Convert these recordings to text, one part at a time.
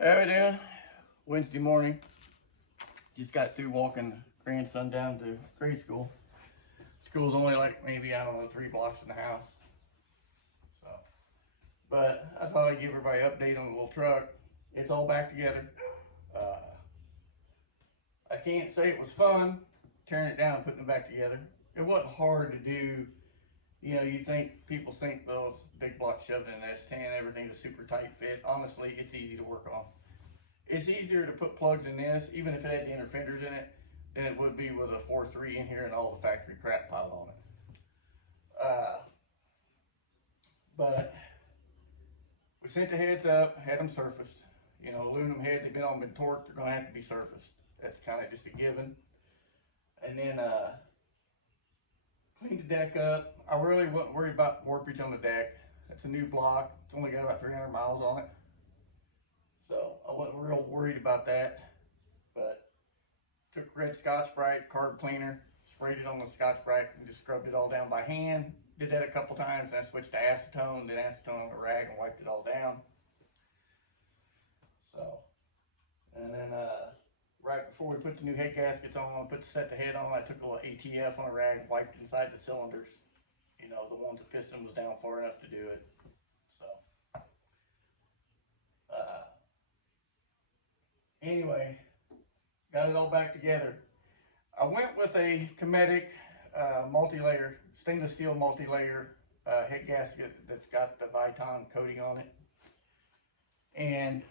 How we doing? Wednesday morning. Just got through walking grandson down to grade school. School's only like maybe, I don't know, 3 blocks from the house. So, but I thought I'd give everybody an update on the little truck. It's all back together. Uh, I can't say it was fun tearing it down and putting it back together. It wasn't hard to do. You know, people think those big blocks shoved in an S10, everything's a super tight fit. Honestly, it's easy to work on. It's easier to put plugs in this, even if it had the inner fenders in it, than it would be with a 4.3 in here and all the factory crap piled on it. But we sent the heads up, had them surfaced. You know, aluminum heads, they've been torqued, they're gonna have to be surfaced. That's kind of just a given. And then cleaned the deck up. I really wasn't worried about warpage on the deck. It's a new block. It's only got about 300 miles on it. So I wasn't real worried about that. But took red Scotch-Brite, carb cleaner, sprayed it on the Scotch-Brite and just scrubbed it all down by hand. Did that a couple times, and I switched to acetone, then acetone on a rag and wiped it all down. So, and then right before we put the new head gaskets on, set the head on, I took a little ATF on a rag, wiped inside the cylinders. You know, the ones the piston was down far enough to do it. So, uh, anyway, got it all back together. I went with a Cometic multi-layer, stainless steel multi-layer head gasket that's got the Viton coating on it. And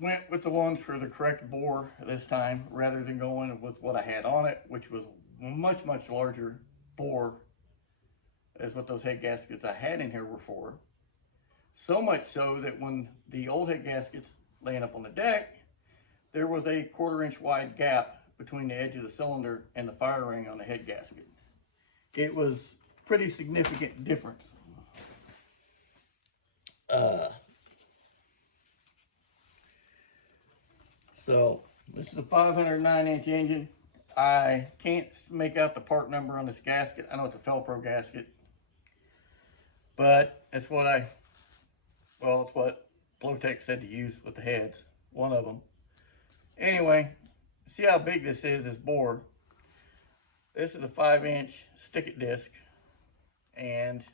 went with the ones for the correct bore this time, rather than going with what I had on it, which was much, much larger bore as what those head gaskets I had in here were for. So much so that when the old head gaskets laying up on the deck, there was a 1/4 inch wide gap between the edge of the cylinder and the fire ring on the head gasket. It was pretty significant difference. So this is a 509-inch engine. I can't make out the part number on this gasket. I know it's a Felpro gasket, but it's what it's what Blowtech said to use with the heads, one of them. Anyway, see how big this is, this bore. This is a 5-inch stick-it disc, and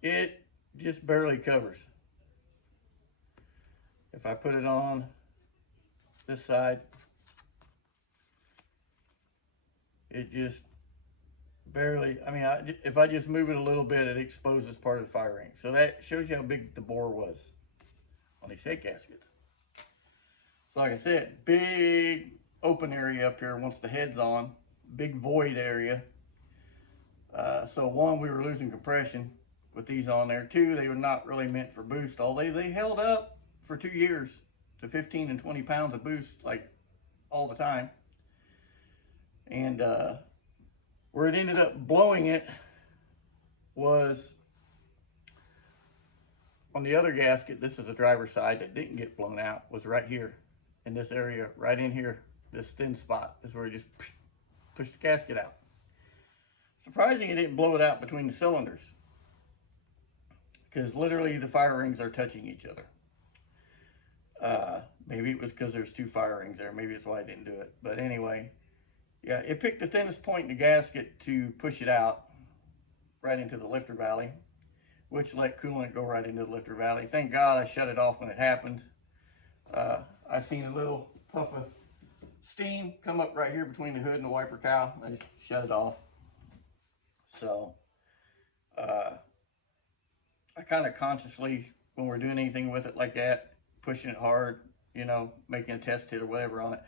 it just barely covers. If I put it on this side, it just barely, if I just move it a little bit, it exposes part of the fire ring. So that shows you how big the bore was on these head gaskets. So like I said, big open area up here once the head's on, big void area. So one, we were losing compression with these on there. Two, they were not really meant for boost. They held up for 2 years to 15 and 20 pounds of boost, like all the time. And where it ended up blowing it was on the other gasket. This is the driver's side that didn't get blown out, was right here in this area, right in here. This thin spot is where it just pushed the gasket out. Surprising it didn't blow it out between the cylinders, because literally the fire rings are touching each other. Maybe it was because there's 2 fire rings there. Maybe that's why I didn't do it. But anyway, yeah, it picked the thinnest point in the gasket to push it out right into the lifter valley, which let coolant go right into the lifter valley. Thank God I shut it off when it happened. I seen a little puff of steam come up right here between the hood and the wiper cowl. I just shut it off. So I kind of consciously, when we're doing anything with it like that, pushing it hard, you know, making a test hit or whatever on it,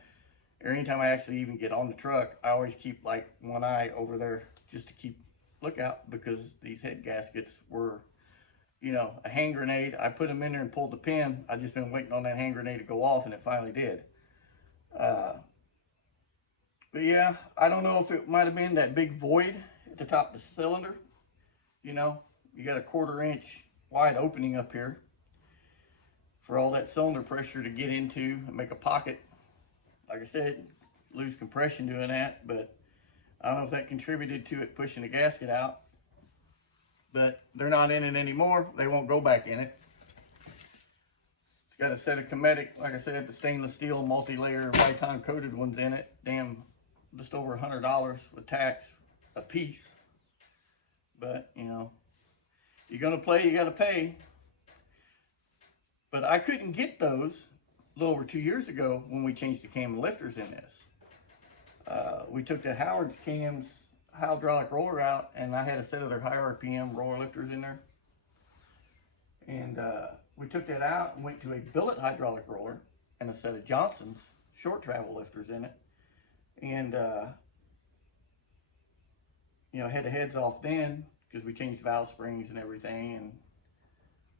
or anytime I actually even get on the truck, I always keep like one eye over there just to keep lookout, because these head gaskets were, you know, a hand grenade. I put them in there and pulled the pin. I just been waiting on that hand grenade to go off, and it finally did. But yeah, I don't know if it might have been that big void at the top of the cylinder. You know, you got a 1/4 inch wide opening up here for all that cylinder pressure to get into and make a pocket. Like I said, lose compression doing that, but I don't know if that contributed to it pushing the gasket out. But they're not in it anymore. They won't go back in it. Got a set of Cometic, like I said, the stainless steel multi-layer lifetime coated ones in it. Damn, just over $100 with tax a piece. But you know, you're gonna play, you gotta pay. But I couldn't get those a little over 2 years ago when we changed the cam lifters in this. We took the Howard's cam's hydraulic roller out, and I had a set of their high RPM roller lifters in there. And we took that out and went to a billet hydraulic roller and a set of Johnson's short travel lifters in it. And, you know, had the heads off then because we changed valve springs and everything.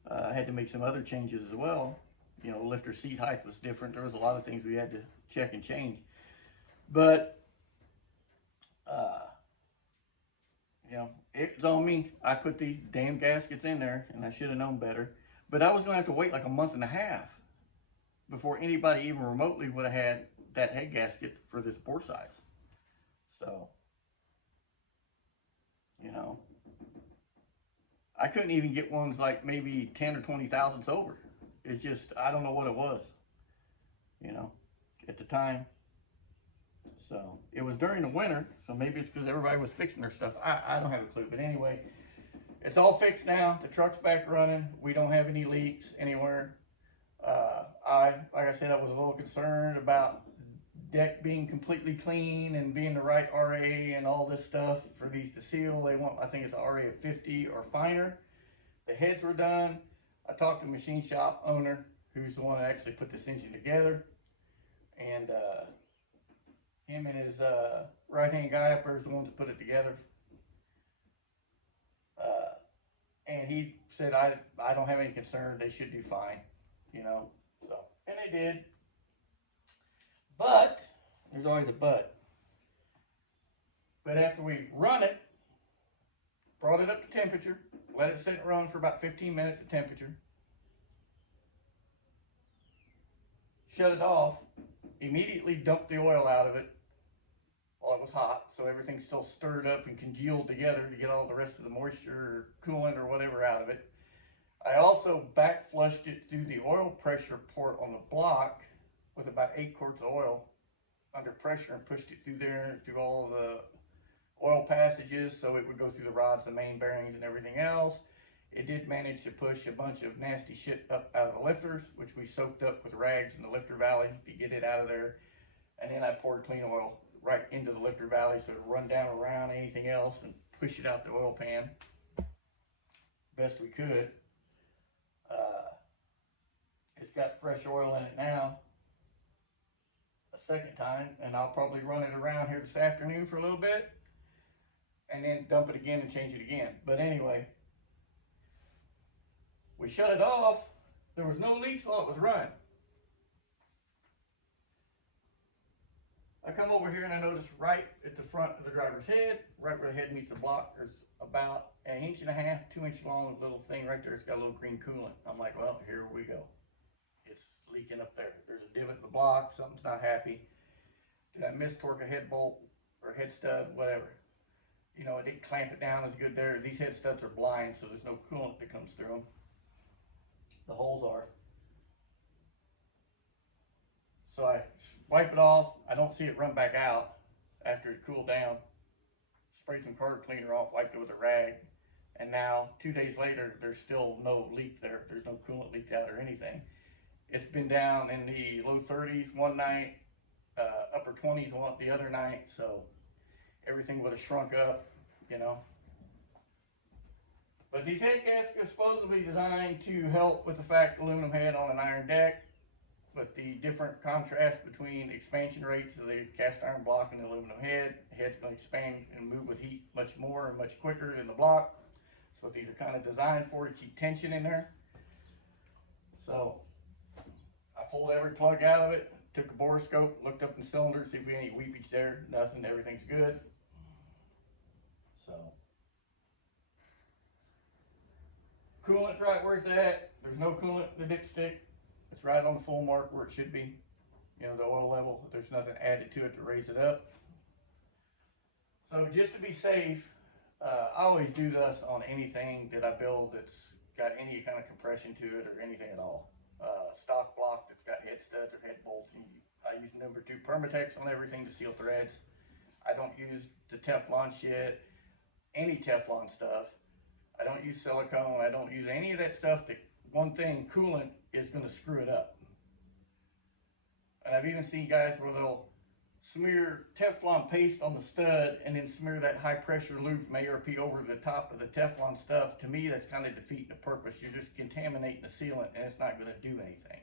And had to make some other changes as well. You know, lifter seat height was different. There was a lot of things we had to check and change. But, you know, it's on me. I put these damn gaskets in there, and I should have known better. But I was going to have to wait like a month and a half before anybody even remotely would have had that head gasket for this bore size. So, you know, I couldn't even get ones like maybe 10 or 20 thousandths over. It's just, I don't know what it was, you know, at the time. So it was during the winter, so maybe it's because everybody was fixing their stuff. I don't have a clue. But anyway, it's all fixed now. The truck's back running. We don't have any leaks anywhere. Like I said, I was a little concerned about deck being completely clean and being the right RA and all this stuff for these to seal. They want, I think it's an RA of 50 or finer. The heads were done. I talked to the machine shop owner, who's the one that actually put this engine together. And him and his right-hand guy up there is the ones that put it together. And he said, I don't have any concern. They should do fine, you know. So, and they did. But, there's always a but. But after we run it, brought it up to temperature, let it sit and run for about 15 minutes at temperature, shut it off, immediately dumped the oil out of it while it was hot, so everything's still stirred up and congealed together to get all the rest of the moisture or coolant or whatever out of it. I also back flushed it through the oil pressure port on the block with about 8 quarts of oil under pressure and pushed it through there, through all the oil passages, so it would go through the rods, the main bearings, and everything else. It did manage to push a bunch of nasty shit up out of the lifters, which we soaked up with rags in the lifter valley to get it out of there. And then I poured clean oil right into the lifter valley so it would run down around anything else and push it out the oil pan best we could. It's got fresh oil in it now a second time, and I'll probably run it around here this afternoon for a little bit and then dump it again and change it again. But anyway, we shut it off. There was no leaks while it was running. I come over here and I notice right at the front of the driver's head, right where the head meets the block, there's about 1.5 inches, 2 inch long little thing right there. It's got a little green coolant. I'm like, well, here we go. It's leaking up there. There's a divot in the block. Something's not happy. Did I mistorque a head bolt or head stud, whatever? You know, it didn't clamp it down as good there. These head studs are blind, so there's no coolant that comes through them. The holes are. So I wipe it off. I don't see it run back out after it cooled down. Sprayed some car cleaner off, wiped it with a rag. And now, 2 days later, there's still no leak there. There's no coolant leaked out or anything. It's been down in the low 30s one night, upper 20s the other night. So everything would have shrunk up, you know. But these head gaskets are supposedly designed to help with the fact aluminum head on an iron deck, with the different contrast between expansion rates of the cast iron block and the aluminum head. The head's going to expand and move with heat much more and much quicker than the block. That's what these are kind of designed for, to keep tension in there. So I pulled every plug out of it, took a borescope, looked up in the cylinder, see if we had any weepage there. Nothing, everything's good. So coolant's right where it's at. There's no coolant in the dipstick. It's right on the full mark where it should be. You know, the oil level, there's nothing added to it to raise it up. So just to be safe, I always do this on anything that I build that's got any kind of compression to it or anything at all. stock block that's got head studs or head bolts. And I use number 2 Permatex on everything to seal threads. I don't use the Teflon shit, any Teflon stuff. I don't use silicone. I don't use any of that stuff that, one thing, coolant is going to screw it up. And I've even seen guys where they'll smear Teflon paste on the stud and then smear that high pressure lube from ARP over the top of the Teflon stuff. To me, that's kind of defeating the purpose. You're just contaminating the sealant and it's not going to do anything.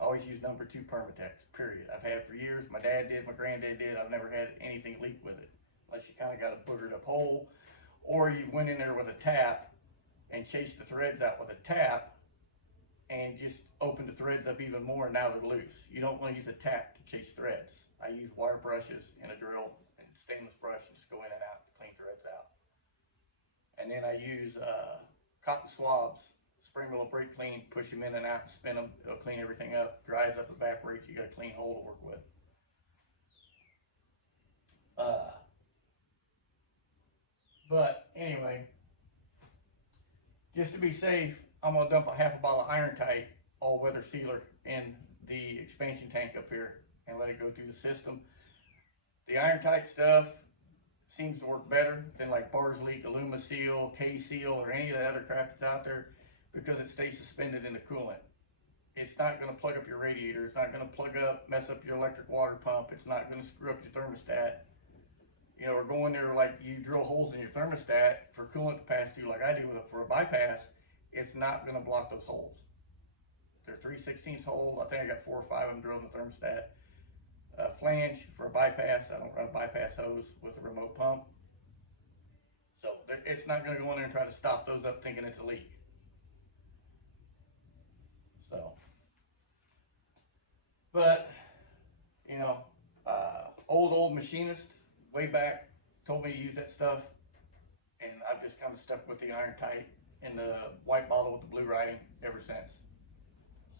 I always use number 2 Permatex, period. I've had it for years. My dad did, my granddad did. I've never had anything leak with it. Unless you kind of got a boogered up hole, or you went in there with a tap and chased the threads out with a tap and just opened the threads up even more and now they're loose. You don't want to use a tap to chase threads. I use wire brushes and a drill and stainless brush and just go in and out to clean threads out. And then I use cotton swabs, spray them a brake clean, push them in and out, spin them, it'll clean everything up, dries up, evaporates, you got a clean hole to work with. But anyway, just to be safe, I'm gonna dump a half a bottle of Iron Tight all weather sealer in the expansion tank up here and let it go through the system. The Iron Tight stuff seems to work better than like Bars Leak, Aluma Seal, K-Seal, or any of the other crap that's out there because it stays suspended in the coolant. It's not gonna plug up your radiator. It's not gonna plug up, mess up your electric water pump. It's not gonna screw up your thermostat. You know, or go in there like you drill holes in your thermostat for coolant to pass through like I do for a bypass. It's not gonna block those holes. They're 3/16 holes. I think I got 4 or 5 of them drilled in the thermostat. Flange for a bypass. I don't run a bypass hose with a remote pump. So it's not gonna go in there and try to stop those up thinking it's a leak. So, but, you know, old machinist way back told me to use that stuff, and I've just kind of stuck with the Iron Tight and the white bottle with the blue writing ever since.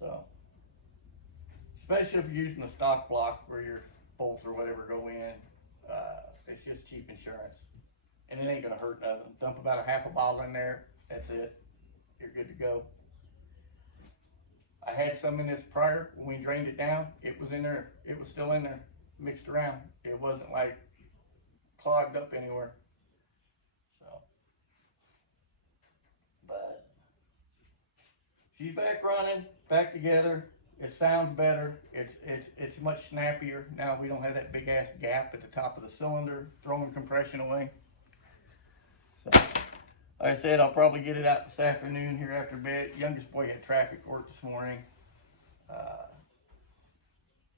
So, especially if you're using the stock block where your bolts or whatever go in, it's just cheap insurance, and it ain't gonna hurt nothing. Dump about a half a bottle in there. That's it. You're good to go. I had some in this prior when we drained it down. It was in there. It was still in there, mixed around. It wasn't like clogged up anywhere. So, but she's back running, back together. It sounds better. It's much snappier now. We don't have that big ass gap at the top of the cylinder throwing compression away. So, like I said, I'll probably get it out this afternoon here after bed. Youngest boy had traffic work this morning.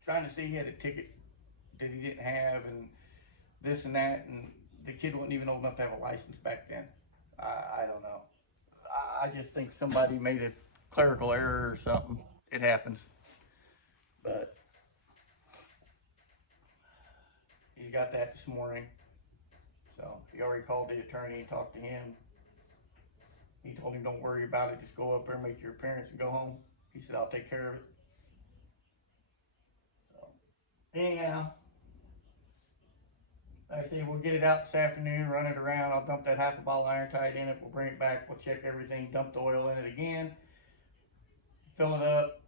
Trying to see he had a ticket that he didn't have and this and that, and the kid wasn't even old enough to have a license back then. I don't know. I just think somebody made a clerical error or something. It happens. But he's got that this morning. So he already called the attorney and talked to him. He told him, don't worry about it. Just go up there and make your appearance and go home. He said, I'll take care of it. So anyhow, like I said, we'll get it out this afternoon, run it around. I'll dump that half a bottle of Iron Tight in it. We'll bring it back. We'll check everything, dump the oil in it again, fill it up.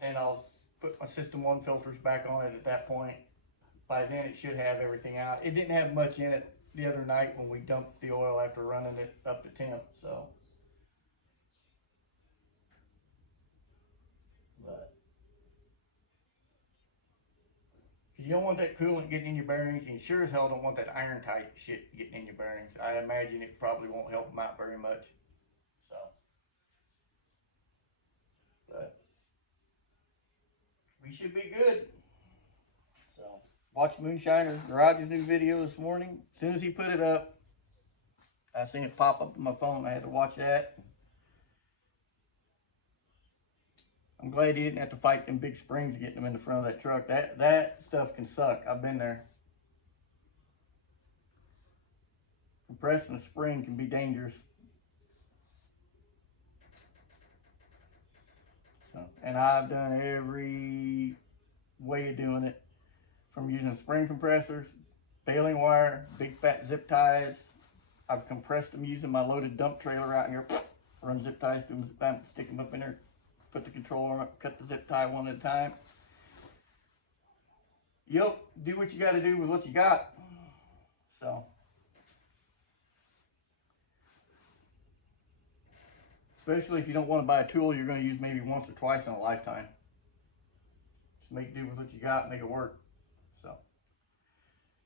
Then I'll put my System 1 filters back on it at that point. By then it should have everything out. It didn't have much in it the other night when we dumped the oil after running it up to temp, so. But you don't want that coolant getting in your bearings, and you sure as hell don't want that Iron Tight shit getting in your bearings. I imagine it probably won't help them out very much. So, but we should be good. So, watch Moonshiner Garage's new video this morning. As soon as he put it up, I seen it pop up on my phone. I had to watch that. I'm glad he didn't have to fight them big springs getting them in the front of that truck. That stuff can suck. I've been there. Compressing a spring can be dangerous. So, and I've done every way of doing it, from using spring compressors, baling wire, big fat zip ties. I've compressed them using my loaded dump trailer out here. Run zip ties through them, stick them up in there. put the controller on it, cut the zip tie one at a time. Yep, do what you got to do with what you got. So, especially if you don't want to buy a tool you're going to use maybe once or twice in a lifetime. Just make do with what you got, make it work. So,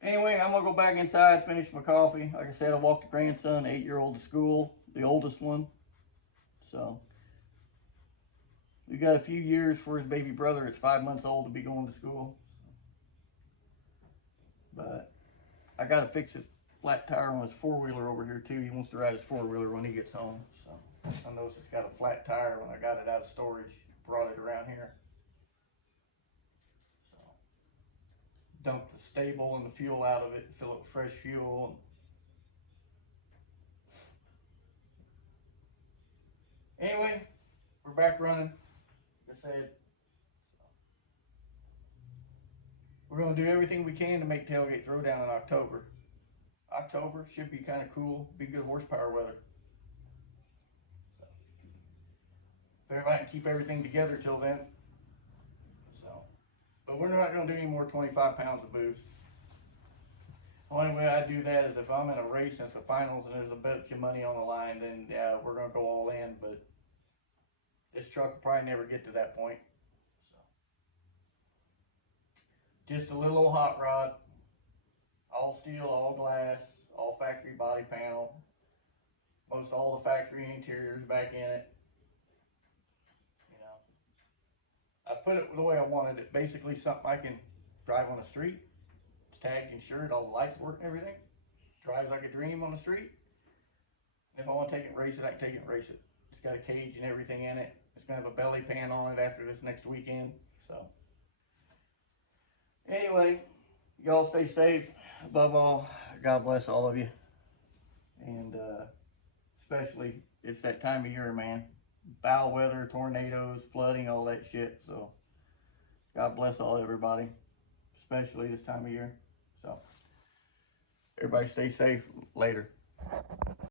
anyway, I'm going to go back inside, finish my coffee. Like I said, I walked the grandson, 8-year-old, to school, the oldest one. So, we got a few years for his baby brother. It's 5 months old to be going to school. But I got to fix his flat tire on his four-wheeler over here too. He wants to ride his four-wheeler when he gets home. So I noticed it's got a flat tire when I got it out of storage, brought it around here. So dumped the stable and the fuel out of it, fill it with fresh fuel. Anyway, we're back running. Like I said, we're going to do everything we can to make Tailgate Throwdown in October. October should be kind of cool, be good horsepower weather. So, if everybody can keep everything together till then. So, but we're not going to do any more 25 pounds of boost. The only way I do that is if I'm in a race and it's the finals and there's a bunch of money on the line, then yeah, we're going to go all in. But this truck will probably never get to that point. So, just a little old hot rod, all steel, all glass, all factory body panel. Most all the factory interiors back in it. You know, I put it the way I wanted it. Basically, something I can drive on the street. It's tagged, insured, all the lights work and everything. Drives like a dream on the street. And if I want to take it and race it, I can take it and race it. It's got a cage and everything in it. It's going to have a belly pan on it after this next weekend. So, anyway, y'all stay safe. Above all, God bless all of you. And especially, it's that time of year, man. Foul weather, tornadoes, flooding, all that shit. So, God bless all everybody, especially this time of year. So, everybody stay safe. Later.